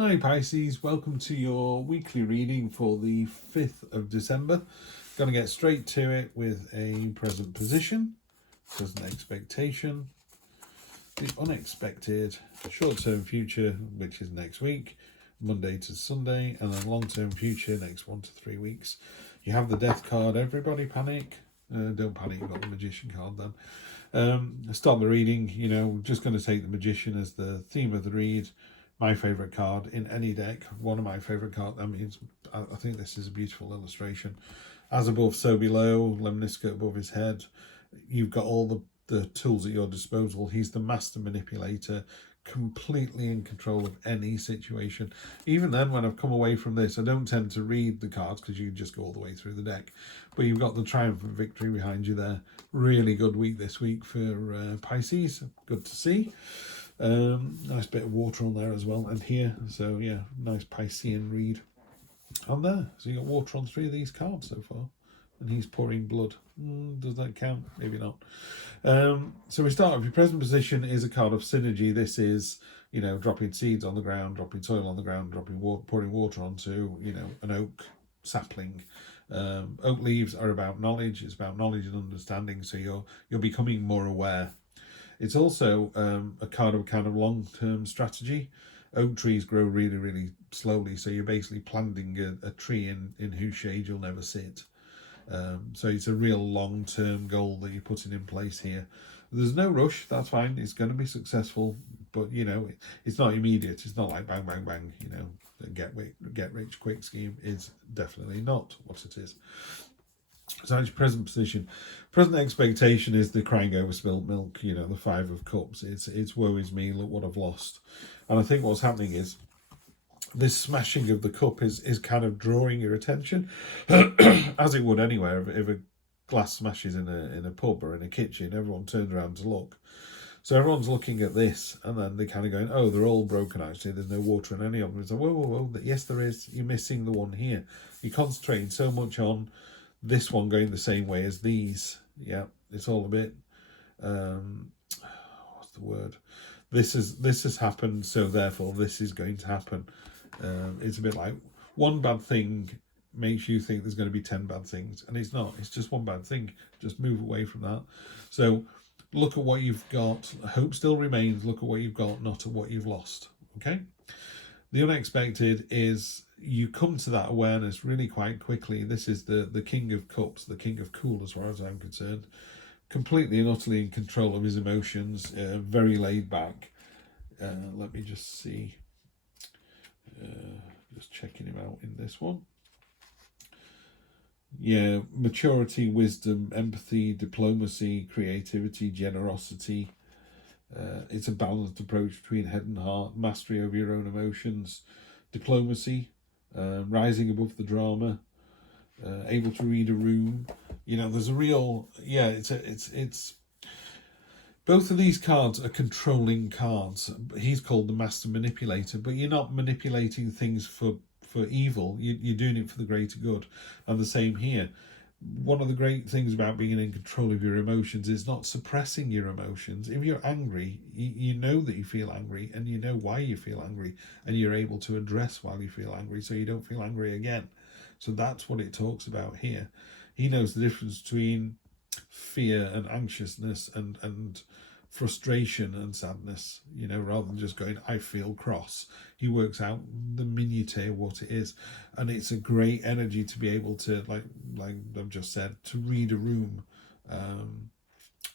Hi Pisces, welcome to your weekly reading for the 5th of December. Going to get straight to it with a present position, present expectation, the unexpected, short-term future, which is next week, Monday to Sunday, and then long-term future, next 1 to 3 weeks. You have the death card. Everybody panic. Don't panic, you've got the magician card then. Start the reading, just going to take the magician as the theme of the read. My favourite card in any deck, one of my favourite cards. I think this is a beautiful illustration. As above, so below, lemniscate above his head. You've got all the tools at your disposal. He's the master manipulator, completely in control of any situation. Even then, when I've come away from this, I don't tend to read the cards because you can just go all the way through the deck. But you've got the triumphant victory behind you there. Really good week this week for Pisces. Good to see. Nice bit of water on there as well, and here, so yeah, nice Piscean read on there. So you got water on 3 of these cards so far, and he's pouring blood. Does that count? Maybe not. So we start with your present position is a card of synergy. This is, dropping seeds on the ground, dropping soil on the ground, pouring water onto, an oak sapling. Oak leaves are about knowledge. It's about knowledge and understanding. So you're becoming more aware. It's also a card of kind of long-term strategy. Oak trees grow really, really slowly, so you're basically planting a tree in whose shade you'll never sit. So it's a real long-term goal that you're putting in place here. There's no rush, that's fine. It's going to be successful, but, it's not immediate. It's not like bang, bang, bang, get rich quick scheme is definitely not what it is. So that's your present position. Present expectation is the crying over spilt milk, the 5 of cups. It's woe is me, look what I've lost. And I think what's happening is this smashing of the cup is kind of drawing your attention, as it would anywhere. If a glass smashes in a pub or in a kitchen, everyone turns around to look. So everyone's looking at this, and then they're kind of going, oh, they're all broken actually, there's no water in any of them. It's like, whoa, yes there is, you're missing the one here. You're concentrating so much on this one going the same way as these. Yeah, it's all a bit, what's the word? This has happened, so therefore this is going to happen. It's a bit like one bad thing makes you think there's going to be 10 bad things, and it's not. It's just one bad thing. Just move away from that. So look at what you've got. Hope still remains. Look at what you've got, not at what you've lost. Okay? The unexpected is you come to that awareness really quite quickly. This is the King of Cups, the King of Cool as far as I'm concerned. Completely and utterly in control of his emotions, very laid back. Let me just see. Just checking him out in this one. Yeah, maturity, wisdom, empathy, diplomacy, creativity, generosity. It's a balanced approach between head and heart, mastery over your own emotions, diplomacy, rising above the drama, able to read a room. There's a real, it's both of these cards are controlling cards. He's called the master manipulator, but you're not manipulating things for evil. You're doing it for the greater good. And the same here. One of the great things about being in control of your emotions is not suppressing your emotions. If you're angry, you know that you feel angry, and you know why you feel angry, and you're able to address why you feel angry so you don't feel angry again. So that's what it talks about here. He knows the difference between fear and anxiousness and frustration and sadness, rather than just going, I feel cross. He works out the minutiae of what it is, and it's a great energy to be able to, like I've just said, to read a room.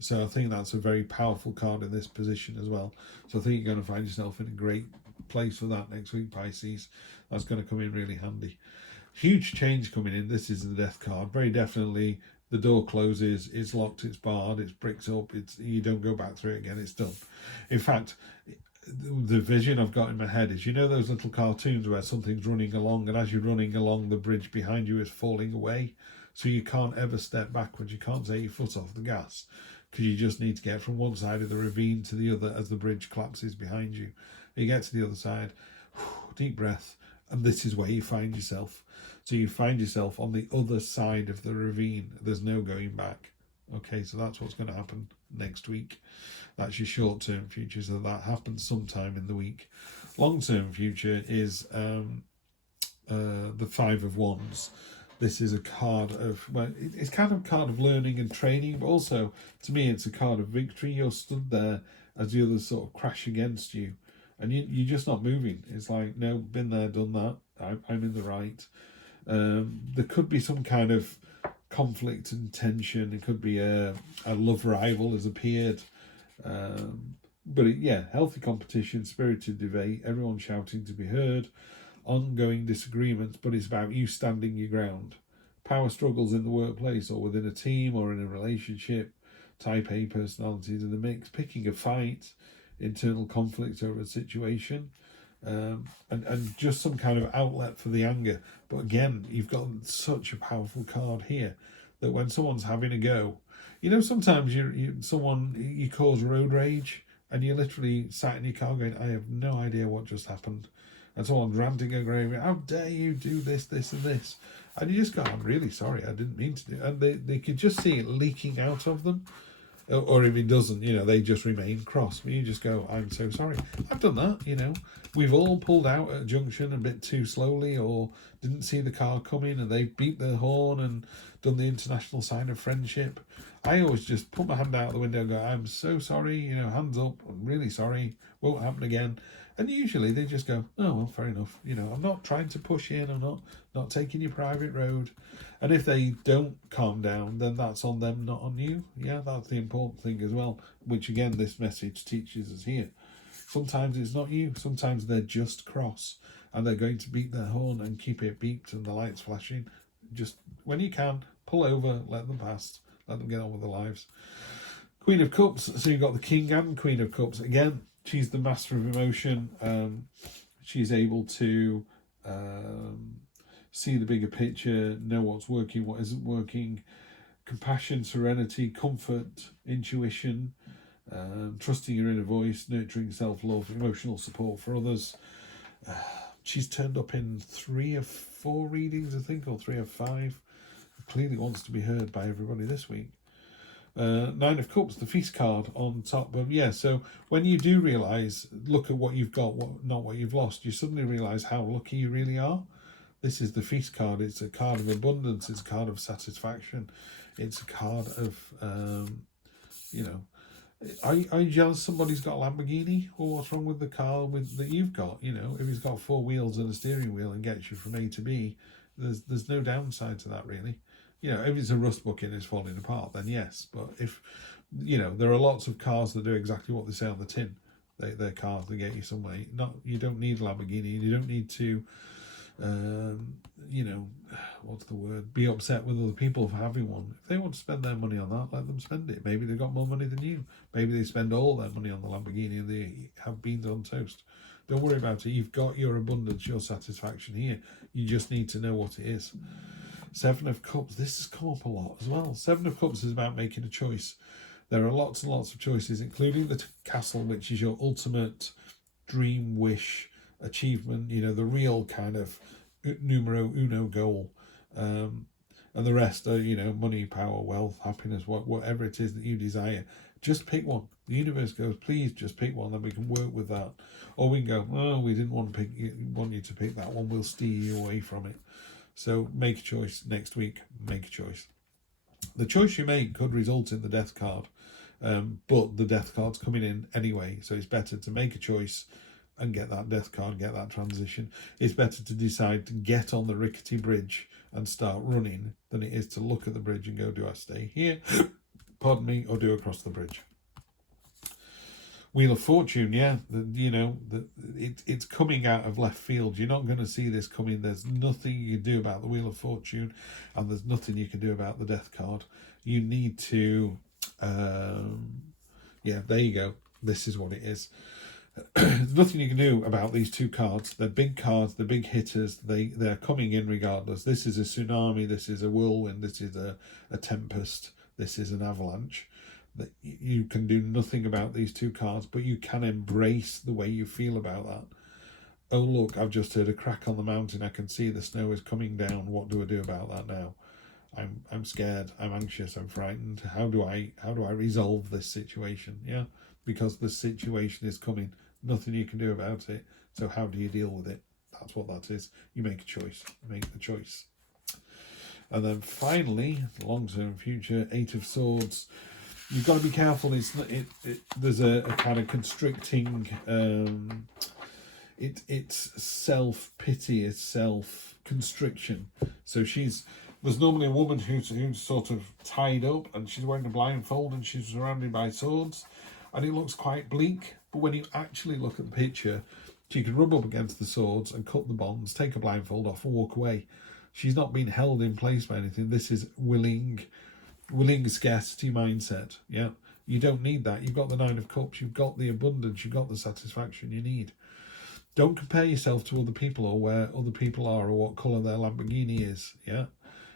So I think that's a very powerful card in this position as well. So I think you're going to find yourself in a great place for that next week, Pisces. That's going to come in really handy. Huge change coming in. This is the death card. Very definitely the door closes, it's locked, it's barred, it's bricked up, you don't go back through it again, it's done. In fact, the vision I've got in my head is, those little cartoons where something's running along, and as you're running along, the bridge behind you is falling away, so you can't ever step backwards, you can't take your foot off the gas, because you just need to get from one side of the ravine to the other as the bridge collapses behind you. You get to the other side, deep breath, and this is where you find yourself. So you find yourself on the other side of the ravine. There's no going back. Okay, so that's what's going to happen next week. That's your short-term future, so that happens sometime in the week. Long-term future is the Five of Wands. This is a card of, well, it's kind of a card of learning and training, but also, to me, it's a card of victory. You're stood there as the others sort of crash against you, and you're just not moving. It's like, no, been there, done that. I'm in the right. There could be some kind of conflict and tension. It could be a love rival has appeared. But yeah, healthy competition, spirited debate, everyone shouting to be heard, ongoing disagreements, but it's about you standing your ground. Power struggles in the workplace or within a team or in a relationship, type A personalities in the mix, picking a fight, internal conflict over a situation, and just some kind of outlet for the anger. But again, you've got such a powerful card here that when someone's having a go, sometimes you cause road rage and you're literally sat in your car going, I have no idea what just happened. And someone's ranting and raving, how dare you do this, this and this. And you just go, I'm really sorry, I didn't mean to do it. And they could just see it leaking out of them. Or if it doesn't, they just remain cross. But you just go, I'm so sorry. I've done that, We've all pulled out at a junction a bit too slowly or didn't see the car coming and they beat their horn and done the international sign of friendship. I always just put my hand out the window and go, I'm so sorry, hands up, I'm really sorry, won't happen again. And usually they just go, oh, well, fair enough. I'm not trying to push in, I'm not taking your private road. And if they don't calm down, then that's on them, not on you. Yeah, that's the important thing as well, which again, this message teaches us here. Sometimes it's not you. Sometimes they're just cross and they're going to beat their horn and keep it beeped and the lights flashing. Just when you can, pull over, let them pass, let them get on with their lives. Queen of Cups. So you've got the King and Queen of Cups. Again, she's the master of emotion. She's able to see the bigger picture, know what's working, what isn't working. Compassion, serenity, comfort, intuition, trusting your inner voice, nurturing self-love, emotional support for others. She's turned up in 3 of 4 readings, I think, or 3 of 5. Clearly wants to be heard by everybody this week. 9 of Cups, the Feast card on top. But yeah, so when you do realise, look at what you've got, not what you've lost, you suddenly realise how lucky you really are. This is the Feast card. It's a card of abundance. It's a card of satisfaction. It's a card of, are you jealous somebody's got a Lamborghini? Or what's wrong with the car that you've got? If he's got 4 wheels and a steering wheel and gets you from A to B, there's no downside to that, really. If it's a rust bucket and it's falling apart, then yes. But if, there are lots of cars that do exactly what they say on the tin. They're cars that get you somewhere. You don't need a Lamborghini. You don't need to, what's the word? Be upset with other people for having one. If they want to spend their money on that, let them spend it. Maybe they've got more money than you. Maybe they spend all their money on the Lamborghini and they have beans on toast. Don't worry about it. You've got your abundance, your satisfaction here. You just need to know what it is. 7 of Cups, this has come up a lot as well. 7 of Cups is about making a choice. There are lots and lots of choices, including the castle, which is your ultimate dream, wish, achievement, the real kind of numero uno goal. And the rest are, money, power, wealth, happiness, whatever it is that you desire. Just pick one. The universe goes, please just pick one, then we can work with that. Or we can go, oh, we didn't want you to pick that one, we'll steer you away from it. So make a choice next week. Make a choice. The choice you make could result in the death card, but the death card's coming in anyway. So it's better to make a choice and get that death card, get that transition. It's better to decide to get on the rickety bridge and start running than it is to look at the bridge and go, do I stay here, pardon me, or do I cross the bridge? Wheel of Fortune, yeah, it's coming out of left field. You're not going to see this coming. There's nothing you can do about the Wheel of Fortune, and there's nothing you can do about the death card. You need to, there you go. This is what it is. There's nothing you can do about these 2 cards. They're big cards, they're big hitters. They're coming in regardless. This is a tsunami, this is a whirlwind, this is a tempest, this is an avalanche. That you can do nothing about these 2 cards, but you can embrace the way you feel about that. Oh look, I've just heard a crack on the mountain. I can see the snow is coming down. What do I do about that now? I'm scared, I'm anxious, I'm frightened. How do I resolve this situation? Yeah, because the situation is coming. Nothing you can do about it. So how do you deal with it? That's what that is. You make a choice. Make the choice. And then finally, long-term future, Eight of Swords. You've got to be careful. There's a kind of constricting. It's self-pity, it's self-constriction. So there's normally a woman who's sort of tied up and she's wearing a blindfold and she's surrounded by swords, and it looks quite bleak. But when you actually look at the picture, she can rub up against the swords and cut the bonds, take a blindfold off and walk away. She's not being held in place by anything. This is willing scarcity mindset. Yeah, you don't need that. You've got the Nine of Cups, you've got the abundance, you've got the satisfaction you need. Don't compare yourself to other people or where other people are or what colour their Lamborghini is. Yeah,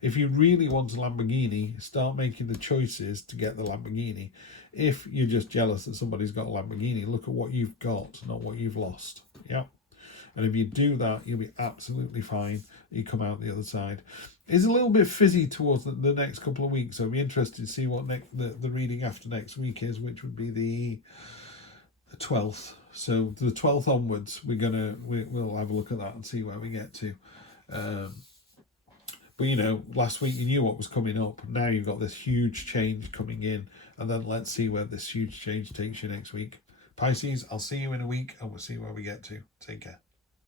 if you really want a Lamborghini, start making the choices to get the Lamborghini. If you're just jealous that somebody's got a Lamborghini, look at what you've got, not what you've lost. Yeah, and if you do that, you'll be absolutely fine. You come out the other side. It's a little bit fizzy towards the next couple of weeks, so I'll be interested to see what the reading after next week is, which would be the 12th. So the 12th onwards, we'll have a look at that and see where we get to. But you know, last week you knew what was coming up. Now you've got this huge change coming in, and then let's see where this huge change takes you next week. Pisces, I'll see you in a week and we'll see where we get to. Take care.